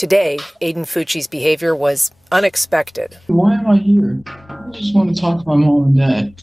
Today, Aiden Fucci's behavior was unexpected. Why am I here? I just want to talk to my mom and dad.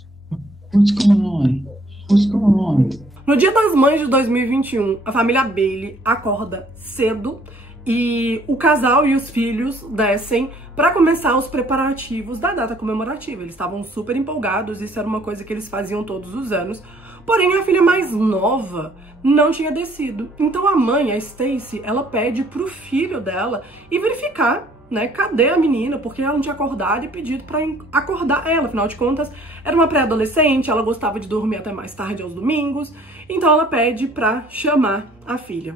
What's going on? What's going on? No Dia das Mães de 2021, a família Bailey acorda cedo e o casal e os filhos descem para começar os preparativos da data comemorativa. Eles estavam super empolgados, isso era uma coisa que eles faziam todos os anos. Porém, a filha mais nova não tinha descido. Então a mãe, a Stacy, ela pede pro filho dela ir verificar, né, cadê a menina, porque ela não tinha acordado e pedido pra acordar ela. Afinal de contas, era uma pré-adolescente, ela gostava de dormir até mais tarde aos domingos, então ela pede pra chamar a filha.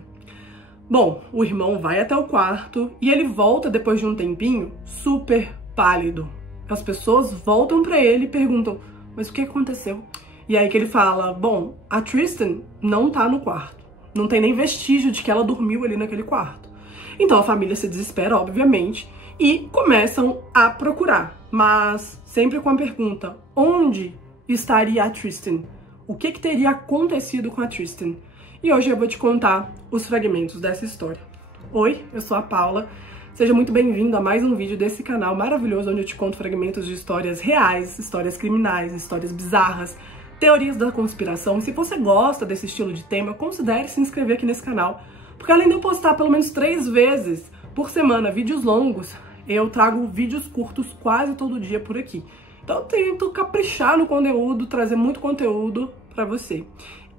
Bom, o irmão vai até o quarto e ele volta depois de um tempinho super pálido. As pessoas voltam pra ele e perguntam, mas o que aconteceu? E aí que ele fala, bom, a Tristan não tá no quarto. Não tem nem vestígio de que ela dormiu ali naquele quarto. Então a família se desespera, obviamente, e começam a procurar. Mas sempre com a pergunta, onde estaria a Tristan? O que teria acontecido com a Tristan? E hoje eu vou te contar os fragmentos dessa história. Oi, eu sou a Paula. Seja muito bem-vindo a mais um vídeo desse canal maravilhoso, onde eu te conto fragmentos de histórias reais, histórias criminais, histórias bizarras, teorias da conspiração. E se você gosta desse estilo de tema, considere se inscrever aqui nesse canal, porque além de eu postar pelo menos 3 vezes por semana vídeos longos, eu trago vídeos curtos quase todo dia por aqui. Então eu tento caprichar no conteúdo, trazer muito conteúdo pra você.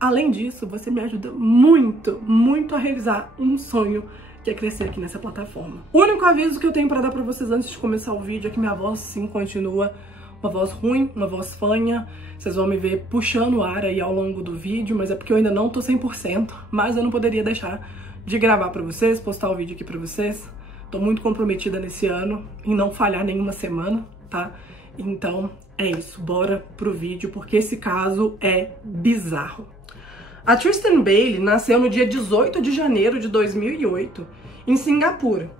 Além disso, você me ajuda muito, muito a realizar um sonho, que é crescer aqui nessa plataforma. O único aviso que eu tenho pra dar pra vocês antes de começar o vídeo é que minha voz sim continua uma voz ruim, uma voz fanha. Vocês vão me ver puxando o ar aí ao longo do vídeo, mas é porque eu ainda não tô 100%, mas eu não poderia deixar de gravar pra vocês, postar o vídeo aqui pra vocês. Tô muito comprometida nesse ano em não falhar nenhuma semana, tá? Então é isso, bora pro vídeo, porque esse caso é bizarro. A Tristan Bailey nasceu no dia 18 de janeiro de 2008, em Singapura.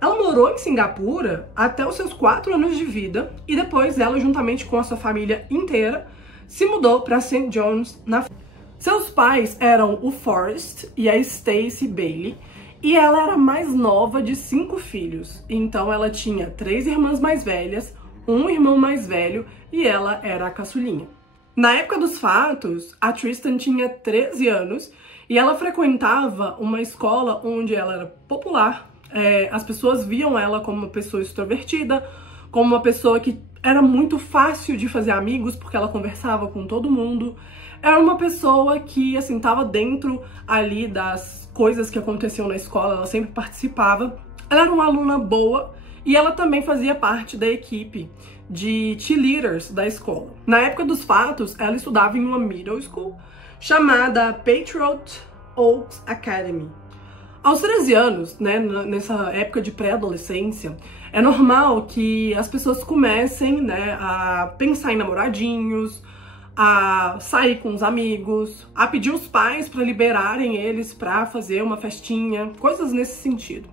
Ela morou em Singapura até os seus 4 anos de vida e depois ela, juntamente com a sua família inteira, se mudou para St. John's, na França. Seus pais eram o Forrest e a Stacy Bailey e ela era a mais nova de 5 filhos. Então ela tinha 3 irmãs mais velhas, um irmão mais velho e ela era a caçulinha. Na época dos fatos, a Tristan tinha 13 anos e ela frequentava uma escola onde ela era popular. As pessoas viam ela como uma pessoa extrovertida, como uma pessoa que era muito fácil de fazer amigos, porque ela conversava com todo mundo. Era uma pessoa que, assim, estava dentro ali das coisas que aconteciam na escola, ela sempre participava. Ela era uma aluna boa e ela também fazia parte da equipe de cheerleaders da escola. Na época dos fatos, ela estudava em uma middle school chamada Patriot Oaks Academy. Aos 13 anos, né, nessa época de pré-adolescência, é normal que as pessoas comecem, né, a pensar em namoradinhos, a sair com os amigos, a pedir os pais para liberarem eles para fazer uma festinha, coisas nesse sentido.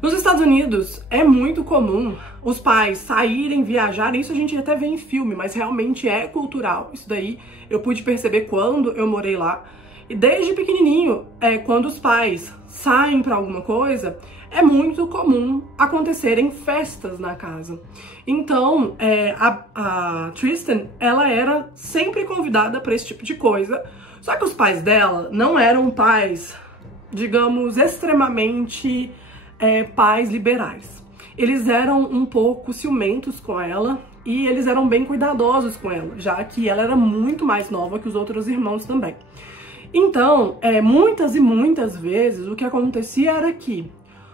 Nos Estados Unidos é muito comum os pais saírem, viajarem, isso a gente até vê em filme, mas realmente é cultural. Isso daí eu pude perceber quando eu morei lá. E desde pequenininho, quando os pais saem para alguma coisa, é muito comum acontecerem festas na casa. Então, a Tristan, ela era sempre convidada para esse tipo de coisa, só que os pais dela não eram pais, digamos, extremamente pais liberais. Eles eram um pouco ciumentos com ela e eles eram bem cuidadosos com ela, já que ela era muito mais nova que os outros irmãos também. Então, muitas e muitas vezes, o que acontecia era que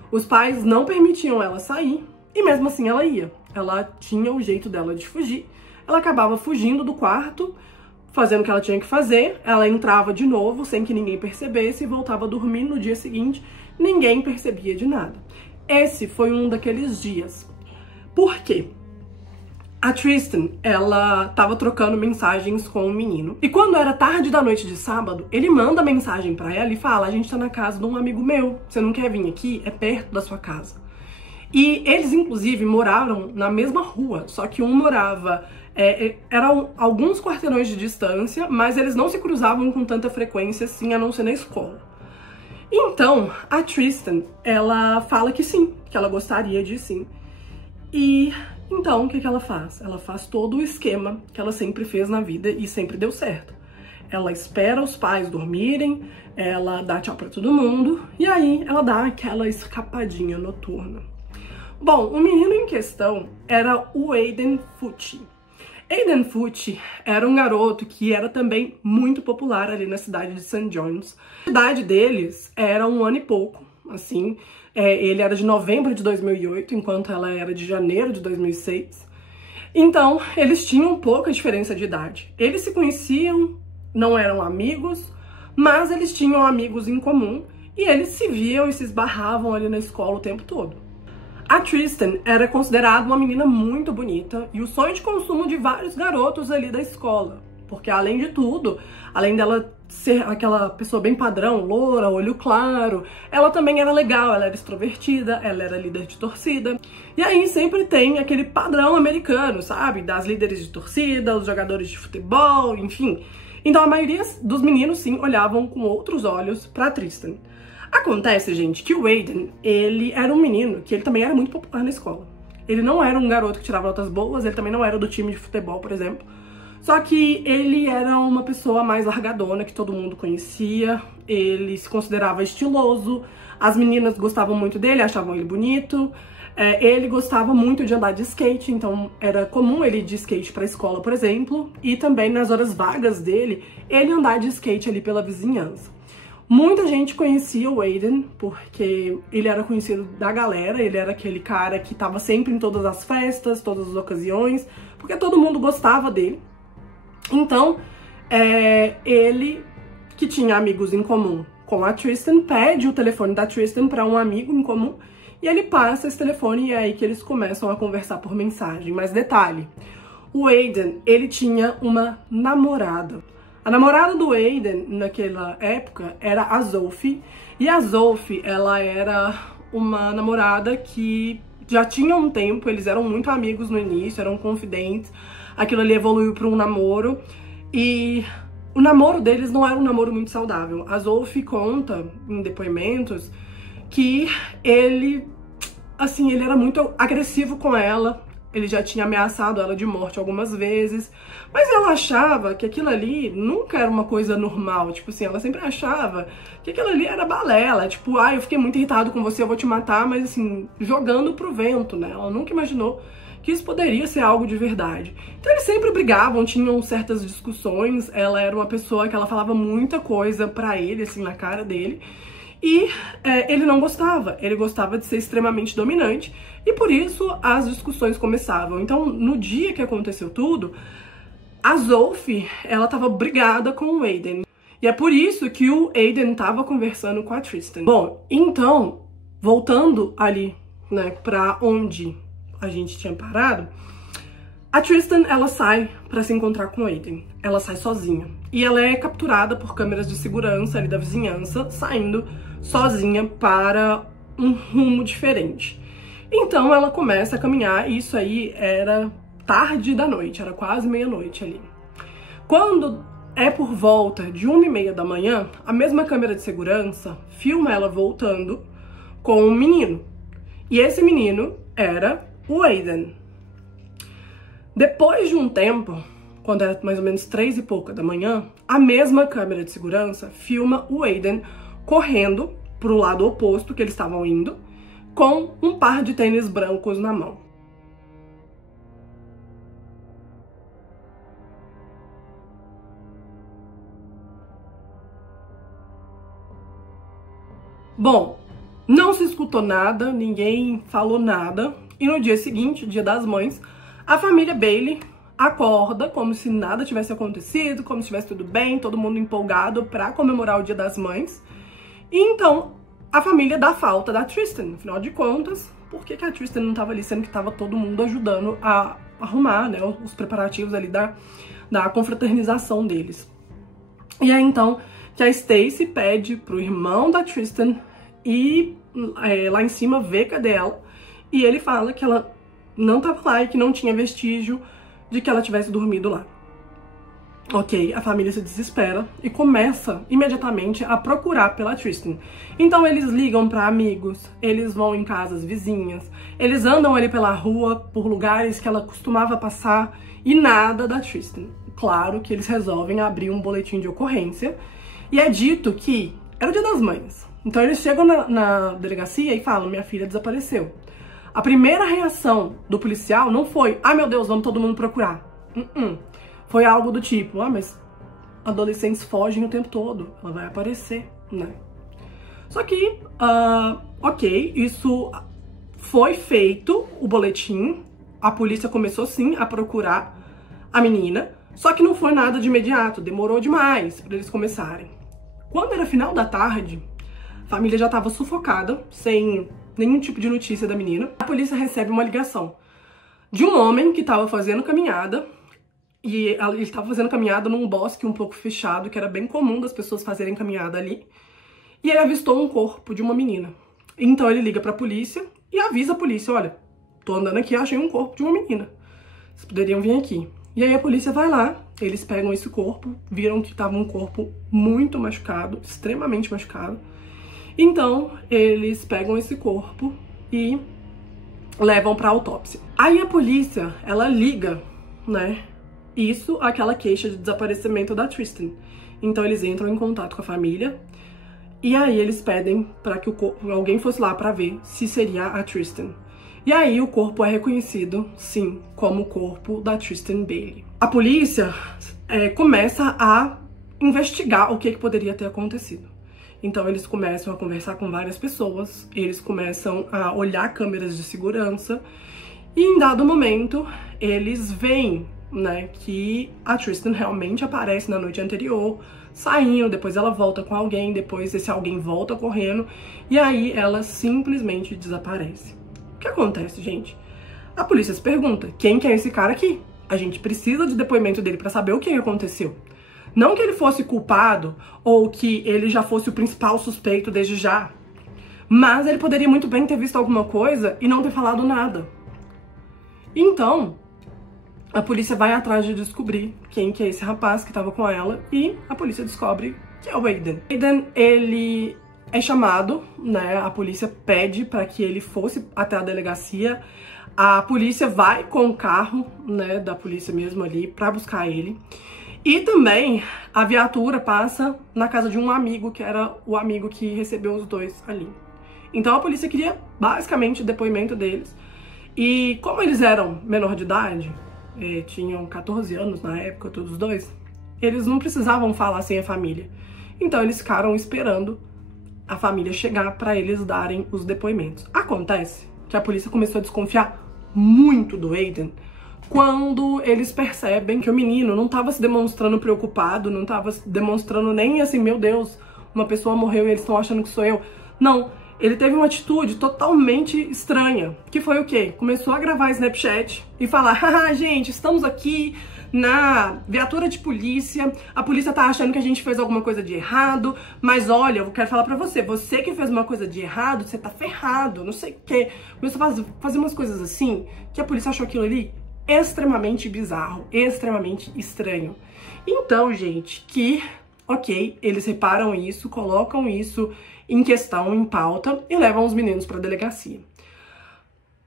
os pais não permitiam ela sair e mesmo assim ela ia. Ela tinha o jeito dela de fugir. Ela acabava fugindo do quarto, fazendo o que ela tinha que fazer. Ela entrava de novo sem que ninguém percebesse e voltava a dormir no dia seguinte. Ninguém percebia de nada. Esse foi um daqueles dias. Por quê? A Tristan, ela tava trocando mensagens com um menino. E quando era tarde da noite de sábado, ele manda mensagem pra ela e fala, a gente tá na casa de um amigo meu, você não quer vir aqui? É perto da sua casa. E eles, inclusive, moraram na mesma rua, só que um morava... eram alguns quarteirões de distância, mas eles não se cruzavam com tanta frequência assim, a não ser na escola. Então, a Tristan, ela fala que sim, que ela gostaria de sim. E então, o que ela faz? Ela faz todo o esquema que ela sempre fez na vida e sempre deu certo. Ela espera os pais dormirem, ela dá tchau pra todo mundo, e aí ela dá aquela escapadinha noturna. Bom, o menino em questão era o Aiden Fucci. Aiden Fucci era um garoto que era também muito popular ali na cidade de St. John's. A idade deles era 1 ano e pouco, assim. Ele era de novembro de 2008, enquanto ela era de janeiro de 2006. Então, eles tinham pouca diferença de idade. Eles se conheciam, não eram amigos, mas eles tinham amigos em comum e eles se viam e se esbarravam ali na escola o tempo todo. A Tristan era considerada uma menina muito bonita e o sonho de consumo de vários garotos ali da escola. Porque além de tudo, além dela ser aquela pessoa bem padrão, loura, olho claro, ela também era legal, ela era extrovertida, ela era líder de torcida. E aí sempre tem aquele padrão americano, sabe? Das líderes de torcida, os jogadores de futebol, enfim. Então a maioria dos meninos, sim, olhavam com outros olhos pra Tristan. Acontece, gente, que o Aiden, ele era um menino que ele também era muito popular na escola. Ele não era um garoto que tirava notas boas, ele também não era do time de futebol, por exemplo. Só que ele era uma pessoa mais largadona, que todo mundo conhecia, ele se considerava estiloso, as meninas gostavam muito dele, achavam ele bonito, ele gostava muito de andar de skate, então era comum ele ir de skate pra escola, por exemplo, e também nas horas vagas dele, ele andar de skate ali pela vizinhança. Muita gente conhecia o Aiden, porque ele era conhecido da galera, ele era aquele cara que tava sempre em todas as festas, todas as ocasiões, porque todo mundo gostava dele. Então, ele, que tinha amigos em comum com a Tristan, pede o telefone da Tristan para um amigo em comum, e ele passa esse telefone e é aí que eles começam a conversar por mensagem. Mas detalhe, o Aiden, ele tinha uma namorada. A namorada do Aiden, naquela época, era a Sophie. E a Sophie, ela era uma namorada que já tinha um tempo, eles eram muito amigos no início, eram confidentes. Aquilo ali evoluiu para um namoro. E o namoro deles não era um namoro muito saudável. A Sophie conta, em depoimentos, que ele era muito agressivo com ela. Ele já tinha ameaçado ela de morte algumas vezes, mas ela achava que aquilo ali nunca era uma coisa normal, tipo assim, ela sempre achava que aquilo ali era balela, tipo, eu fiquei muito irritado com você, eu vou te matar, mas assim, jogando pro vento, né? Ela nunca imaginou que isso poderia ser algo de verdade. Então eles sempre brigavam, tinham certas discussões, ela era uma pessoa que ela falava muita coisa pra ele, assim, na cara dele, e ele não gostava, ele gostava de ser extremamente dominante e por isso as discussões começavam. Então, no dia que aconteceu tudo, a Sophie, ela tava brigada com o Aiden. E é por isso que o Aiden tava conversando com a Tristan. Bom, então, voltando ali, né, pra onde a gente tinha parado, a Tristan, ela sai pra se encontrar com o Aiden. Ela sai sozinha. E ela é capturada por câmeras de segurança ali da vizinhança, saindo sozinha para um rumo diferente. Então ela começa a caminhar, e isso aí era tarde da noite, era quase meia-noite ali. Quando é por volta de 1h30 da manhã, a mesma câmera de segurança filma ela voltando com um menino. E esse menino era o Aiden. Depois de um tempo, quando era mais ou menos 3 e pouca da manhã, a mesma câmera de segurança filma o Aiden correndo pro lado oposto que eles estavam indo, com um par de tênis brancos na mão. Bom, não se escutou nada, ninguém falou nada, e no dia seguinte, Dia das Mães, a família Bailey acorda como se nada tivesse acontecido, como se estivesse tudo bem, todo mundo empolgado para comemorar o Dia das Mães. E então a família dá falta da Tristan, afinal de contas, por que a Tristan não estava ali, sendo que estava todo mundo ajudando a arrumar, né, os preparativos ali da confraternização deles. E é então que a Stacy pede pro irmão da Tristan ir lá em cima ver cadê ela, e ele fala que ela não estava lá e que não tinha vestígio de que ela tivesse dormido lá. Ok, a família se desespera e começa imediatamente a procurar pela Tristan. Então eles ligam para amigos, eles vão em casas vizinhas, eles andam ali pela rua, por lugares que ela costumava passar e nada da Tristan. Claro que eles resolvem abrir um boletim de ocorrência e é dito que era o Dia das Mães. Então eles chegam na delegacia e falam, minha filha desapareceu. A primeira reação do policial não foi, ah meu Deus, vamos todo mundo procurar. Foi algo do tipo, mas adolescentes fogem o tempo todo, ela vai aparecer, né? Só que, ok, isso foi feito, o boletim, a polícia começou sim a procurar a menina, só que não foi nada de imediato, demorou demais para eles começarem. Quando era final da tarde, a família já estava sufocada, sem nenhum tipo de notícia da menina. A polícia recebe uma ligação de um homem que estava fazendo caminhada, e ele estava fazendo caminhada num bosque um pouco fechado, que era bem comum das pessoas fazerem caminhada ali. E ele avistou um corpo de uma menina. Então ele liga pra polícia e avisa a polícia, olha, tô andando aqui, achei um corpo de uma menina. Vocês poderiam vir aqui. E aí a polícia vai lá, eles pegam esse corpo, viram que estava um corpo muito machucado, extremamente machucado. Então eles pegam esse corpo e levam pra autópsia. Aí a polícia, ela liga, né, isso, aquela queixa de desaparecimento da Tristan. Então eles entram em contato com a família e aí eles pedem para que alguém fosse lá para ver se seria a Tristan. E aí o corpo é reconhecido, sim, como o corpo da Tristan Bailey. A polícia começa a investigar o que poderia ter acontecido. Então eles começam a conversar com várias pessoas, eles começam a olhar câmeras de segurança e em dado momento eles veem, né, que a Tristan realmente aparece na noite anterior, saindo, depois ela volta com alguém, depois esse alguém volta correndo, e aí ela simplesmente desaparece. O que acontece, gente? A polícia se pergunta, quem que é esse cara aqui? A gente precisa de depoimento dele pra saber o que aconteceu. Não que ele fosse culpado, ou que ele já fosse o principal suspeito desde já, mas ele poderia muito bem ter visto alguma coisa e não ter falado nada. Então a polícia vai atrás de descobrir quem que é esse rapaz que estava com ela e a polícia descobre que é o Aiden. Aiden, ele é chamado, né, a polícia pede para que ele fosse até a delegacia. A polícia vai com o carro, né, da polícia mesmo ali para buscar ele. E também a viatura passa na casa de um amigo, que era o amigo que recebeu os dois ali. Então a polícia queria basicamente o depoimento deles. E como eles eram menor de idade, tinham 14 anos na época, todos os dois, eles não precisavam falar sem a família. Então eles ficaram esperando a família chegar para eles darem os depoimentos. Acontece que a polícia começou a desconfiar muito do Aiden quando eles percebem que o menino não estava se demonstrando preocupado, não estava demonstrando nem assim, meu Deus, uma pessoa morreu e eles estão achando que sou eu. Não, ele teve uma atitude totalmente estranha, que foi o quê? Começou a gravar Snapchat e falar, haha, gente, estamos aqui na viatura de polícia, a polícia tá achando que a gente fez alguma coisa de errado, mas olha, eu quero falar pra você, você que fez uma coisa de errado, você tá ferrado, não sei o quê. Começou a fazer umas coisas assim, que a polícia achou aquilo ali extremamente bizarro, extremamente estranho. Então, gente, ok, eles reparam isso, colocam isso em questão, em pauta, e levam os meninos pra delegacia.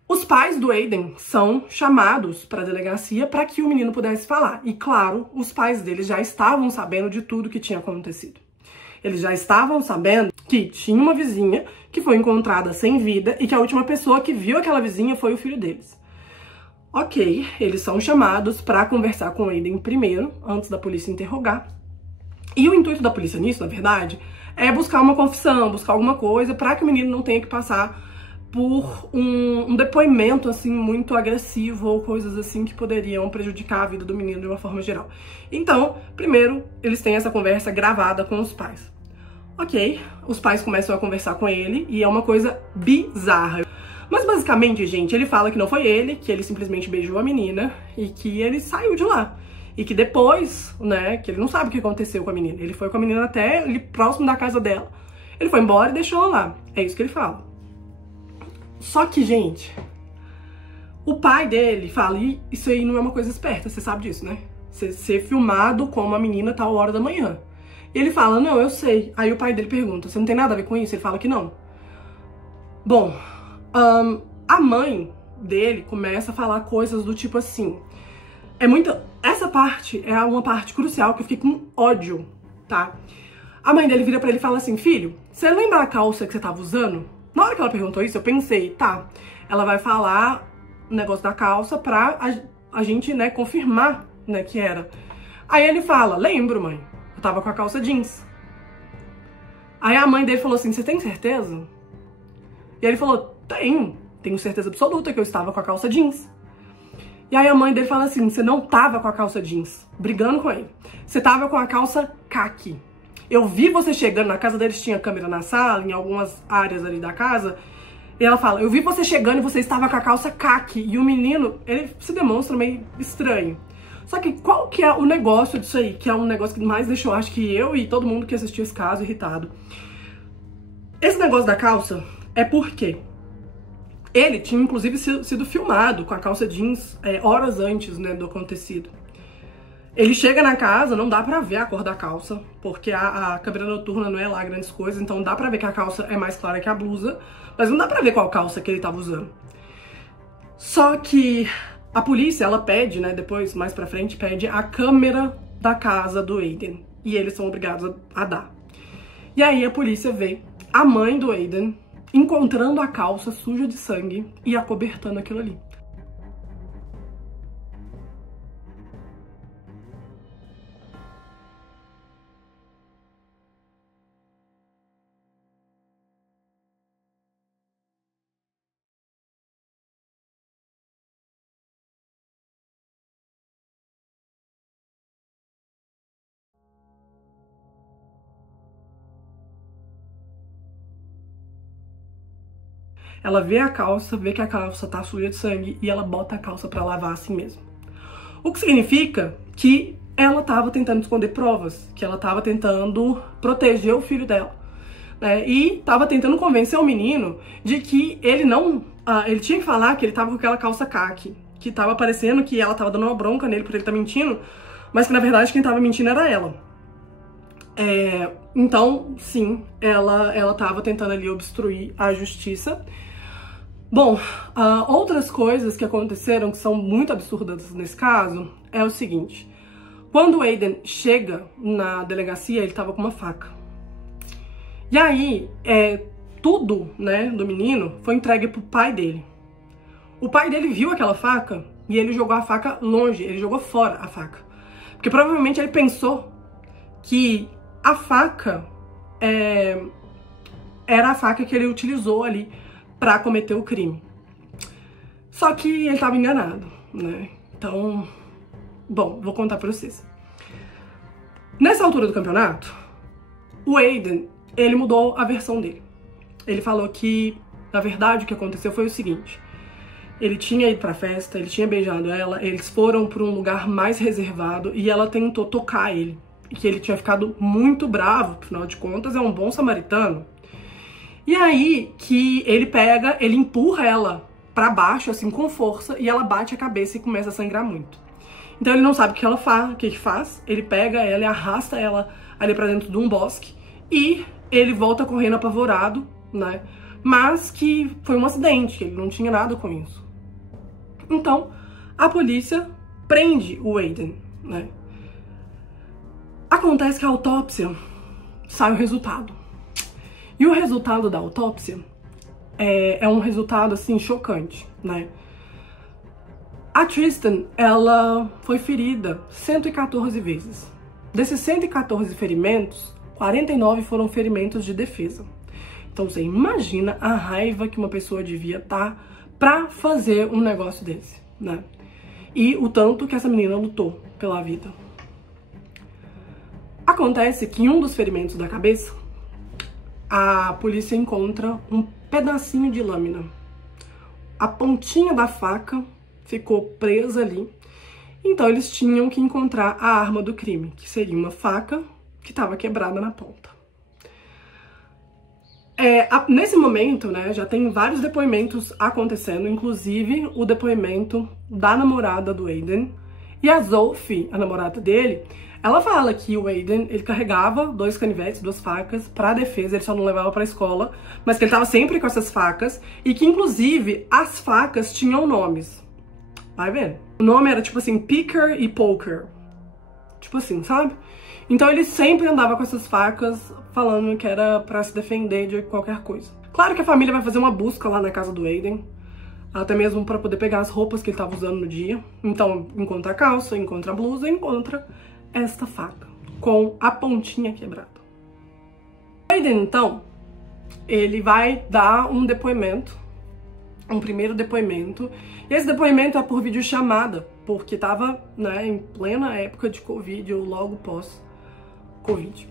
Os pais do Aiden são chamados para a delegacia para que o menino pudesse falar. E claro, os pais dele já estavam sabendo de tudo que tinha acontecido. Eles já estavam sabendo que tinha uma vizinha que foi encontrada sem vida e que a última pessoa que viu aquela vizinha foi o filho deles. Ok, eles são chamados para conversar com o Aiden primeiro, antes da polícia interrogar. E o intuito da polícia nisso, na verdade, é buscar uma confissão, buscar alguma coisa para que o menino não tenha que passar por um depoimento, assim, muito agressivo ou coisas assim que poderiam prejudicar a vida do menino de uma forma geral. Então, primeiro, eles têm essa conversa gravada com os pais. Ok, os pais começam a conversar com ele e é uma coisa bizarra. Mas basicamente, gente, ele fala que não foi ele, que ele simplesmente beijou a menina e que ele saiu de lá. E que depois, né, que ele não sabe o que aconteceu com a menina. Ele foi com a menina até ali próximo da casa dela. Ele foi embora e deixou ela lá. É isso que ele fala. Só que, gente, o pai dele fala, e isso aí não é uma coisa esperta, você sabe disso, né? Você ser filmado com uma menina tal hora da manhã. E ele fala, não, eu sei. Aí o pai dele pergunta, você não tem nada a ver com isso? Ele fala que não. Bom, a mãe dele começa a falar coisas do tipo assim, essa parte é uma parte crucial que eu fiquei com ódio, tá? A mãe dele vira pra ele e fala assim, filho, você lembra a calça que você tava usando? Na hora que ela perguntou isso, eu pensei, tá, ela vai falar o negócio da calça pra a gente, né, confirmar, né, que era. Aí ele fala, lembro, mãe, eu tava com a calça jeans. Aí a mãe dele falou assim, você tem certeza? E ele falou, tenho certeza absoluta que eu estava com a calça jeans. E aí a mãe dele fala assim, você não tava com a calça jeans, brigando com ele. Você tava com a calça caqui. Eu vi você chegando na casa deles, tinha câmera na sala, em algumas áreas ali da casa. E ela fala, eu vi você chegando e você estava com a calça caqui. E o menino, ele se demonstra meio estranho. Só que qual que é o negócio disso aí? Que é um negócio que mais deixou, acho que eu e todo mundo que assistiu esse caso irritado. Esse negócio da calça é porque ele tinha, inclusive, sido filmado com a calça jeans horas antes, né, do acontecido. Ele chega na casa, não dá pra ver a cor da calça, porque a câmera noturna não é lá grandes coisas, então dá pra ver que a calça é mais clara que a blusa, mas não dá pra ver qual calça que ele tava usando. Só que a polícia, ela pede, né, depois, mais pra frente, pede a câmera da casa do Aiden, e eles são obrigados a dar. E aí a polícia vê a mãe do Aiden encontrando a calça suja de sangue e acobertando aquilo ali. Ela vê a calça, vê que a calça tá suja de sangue e ela bota a calça pra lavar assim mesmo. O que significa que ela tava tentando esconder provas, que ela tava tentando proteger o filho dela, né? E tava tentando convencer o menino de que ele não... ele tinha que falar que ele tava com aquela calça caqui, que tava parecendo que ela tava dando uma bronca nele por ele estar mentindo, mas que na verdade quem tava mentindo era ela. Então, sim, ela tava tentando ali obstruir a justiça. Bom, outras coisas que aconteceram que são muito absurdas nesse caso é o seguinte. Quando o Aiden chega na delegacia, ele tava com uma faca. E aí, tudo, né, do menino foi entregue pro pai dele. O pai dele viu aquela faca e ele jogou a faca longe, ele jogou fora a faca. Porque provavelmente ele pensou que a faca era a faca que ele utilizou ali pra cometer o crime. Só que ele tava enganado, né? Então, bom, vou contar pra vocês. Nessa altura do campeonato, o Aiden, ele mudou a versão dele. Ele falou que, na verdade, o que aconteceu foi o seguinte. Ele tinha ido pra festa, ele tinha beijado ela, eles foram pra um lugar mais reservado e ela tentou tocar ele. E que ele tinha ficado muito bravo, afinal de contas, é um bom samaritano. E aí que ele empurra ela pra baixo, assim, com força, e ela bate a cabeça e começa a sangrar muito. Então ele não sabe o que ela faz, ele pega ela e arrasta ela ali pra dentro de um bosque, e ele volta correndo apavorado, né? Mas que foi um acidente, que ele não tinha nada com isso. Então, a polícia prende o Aiden, né? Acontece que a autópsia sai o resultado. E o resultado da autópsia é um resultado, assim, chocante, né? A Tristan, ela foi ferida 114 vezes. Desses 114 ferimentos, 49 foram ferimentos de defesa. Então você imagina a raiva que uma pessoa devia estar pra fazer um negócio desse, né? E o tanto que essa menina lutou pela vida. Acontece que em um dos ferimentos da cabeça, a polícia encontra um pedacinho de lâmina. A pontinha da faca ficou presa ali. Então eles tinham que encontrar a arma do crime, que seria uma faca que estava quebrada na ponta. Nesse momento, né, já tem vários depoimentos acontecendo, inclusive o depoimento da namorada do Aiden. E a Sophie, a namorada dele, ela fala que o Aiden, ele carregava 2 canivetes, 2 facas pra defesa, ele só não levava pra escola, mas que ele tava sempre com essas facas e que, inclusive, as facas tinham nomes. Vai vendo? O nome era, tipo assim, Picker e Poker. Tipo assim, sabe? Então ele sempre andava com essas facas, falando que era pra se defender de qualquer coisa. Claro que a família vai fazer uma busca lá na casa do Aiden, até mesmo pra poder pegar as roupas que ele tava usando no dia. Então, encontra a calça, encontra a blusa, encontra esta faca, com a pontinha quebrada. O Aiden, então, ele vai dar um depoimento, um primeiro depoimento, e esse depoimento é por videochamada, porque tava, né, em plena época de Covid, ou logo pós-Covid.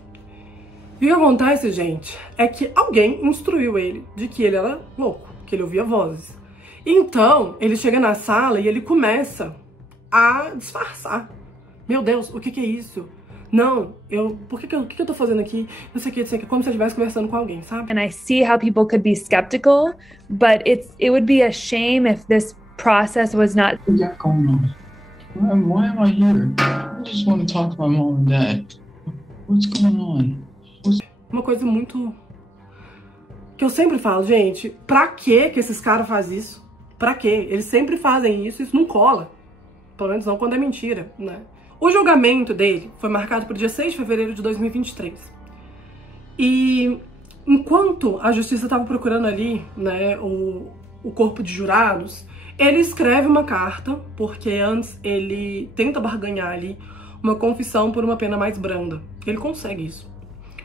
E o que acontece, gente, é que alguém instruiu ele de que ele era louco, que ele ouvia vozes. Então, ele chega na sala e ele começa a disfarçar. Meu Deus, o que é isso? Não, por que eu tô fazendo aqui? Não sei o que, como se eu estivesse conversando com alguém, sabe? And I see how people could be skeptical, but it would be a shame if this process was not. What you got going on? Why am I here? I just want to talk to my mom and dad. What's going on? Uma coisa muito... que eu sempre falo, gente, pra que esses caras fazem isso? Pra quê? Eles sempre fazem isso não cola. Pelo menos não quando é mentira, né? O julgamento dele foi marcado para o dia 6 de fevereiro de 2023. E enquanto a justiça estava procurando ali, né, o corpo de jurados, ele escreve uma carta, porque antes ele tenta barganhar ali uma confissão por uma pena mais branda. Ele consegue isso.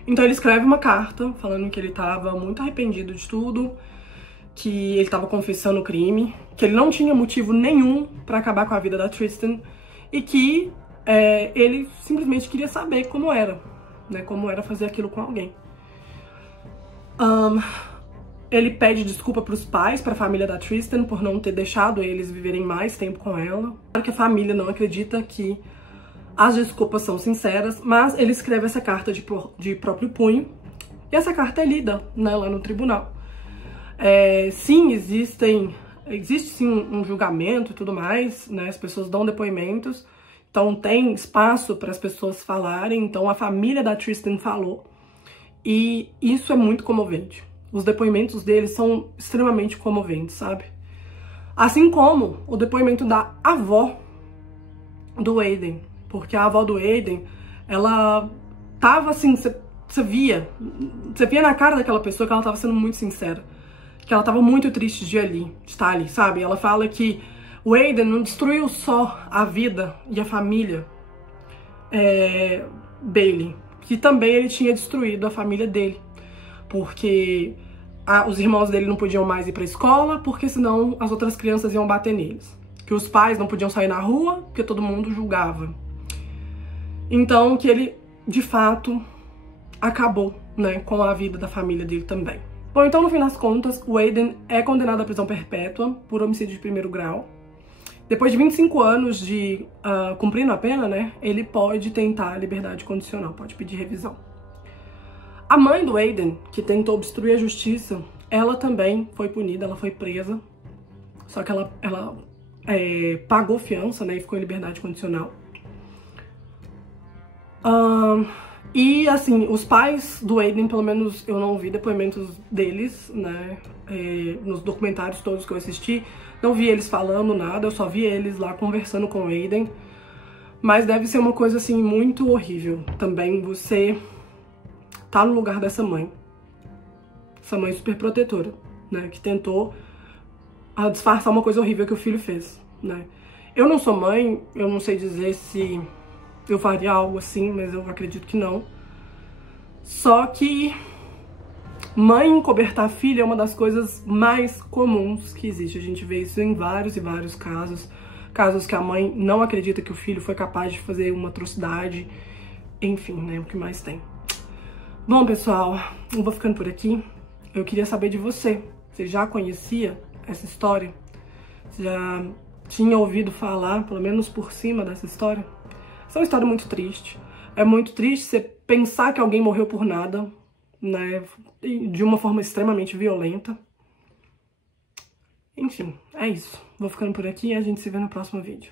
Então ele escreve uma carta falando que ele estava muito arrependido de tudo, que ele estava confessando o crime, que ele não tinha motivo nenhum para acabar com a vida da Tristan e que ele simplesmente queria saber como era, né, como era fazer aquilo com alguém. Ele pede desculpa para os pais, para a família da Tristan, por não ter deixado eles viverem mais tempo com ela. Claro que a família não acredita que as desculpas são sinceras, mas ele escreve essa carta de próprio punho e essa carta é lida, né, lá no tribunal. Sim, existe sim um julgamento e tudo mais, né, as pessoas dão depoimentos, então tem espaço para as pessoas falarem, então a família da Tristan falou, e isso é muito comovente. Os depoimentos deles são extremamente comoventes, sabe? Assim como o depoimento da avó do Aiden, porque a avó do Aiden, ela tava assim, você via na cara daquela pessoa que ela tava sendo muito sincera, que ela tava muito triste de estar ali, sabe? Ela fala que o Aiden não destruiu só a vida e a família Bailey, que também ele tinha destruído a família dele, porque os irmãos dele não podiam mais ir pra escola, porque senão as outras crianças iam bater neles, que os pais não podiam sair na rua, porque todo mundo julgava. Então, que ele, de fato, acabou, né, com a vida da família dele também. Bom, então, no fim das contas, o Aiden é condenado à prisão perpétua por homicídio de primeiro grau. Depois de 25 anos de cumprindo a pena, né, ele pode tentar a liberdade condicional, pode pedir revisão. A mãe do Aiden, que tentou obstruir a justiça, ela também foi punida, ela foi presa. Só que ela pagou fiança, né, e ficou em liberdade condicional. E assim, os pais do Aiden, pelo menos eu não vi depoimentos deles, né, nos documentários todos que eu assisti, não vi eles falando nada, eu só vi eles lá conversando com o Aiden. Mas deve ser uma coisa assim muito horrível também você tá no lugar dessa mãe. Essa mãe super protetora, né, que tentou disfarçar uma coisa horrível que o filho fez, né. Eu não sou mãe, eu não sei dizer se eu faria algo assim, mas eu acredito que não. Só que mãe encobertar filha é uma das coisas mais comuns que existe. A gente vê isso em vários e vários casos. Casos que a mãe não acredita que o filho foi capaz de fazer uma atrocidade. Enfim, né, o que mais tem. Bom, pessoal, eu vou ficando por aqui. Eu queria saber de você. Você já conhecia essa história? Você já tinha ouvido falar, pelo menos por cima dessa história? Essa é uma história muito triste. É muito triste você pensar que alguém morreu por nada, né? De uma forma extremamente violenta. Enfim, é isso. Vou ficando por aqui e a gente se vê no próximo vídeo.